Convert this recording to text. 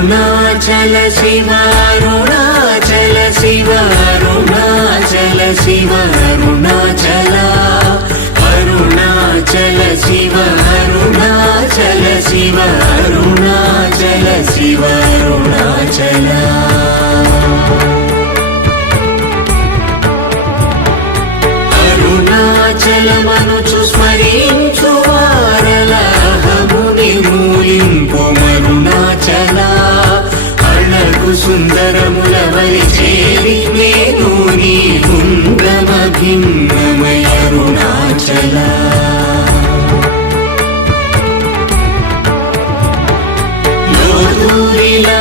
అరుణాచల శివ అరుణాచల శివ అరుణాచల శివ అరుణాచల అరుణాచల శివ అరుణాచల శివ అరుణాచల శివ అరుణాచల అరుణాచలమనుచు స్మరించు వారలహముని మూలింపు మరుణాచల అళగు సుందరముల వలి చేరి నేను నీ గుండమ భిన్నమయ అరుణాచల లోదూరిలా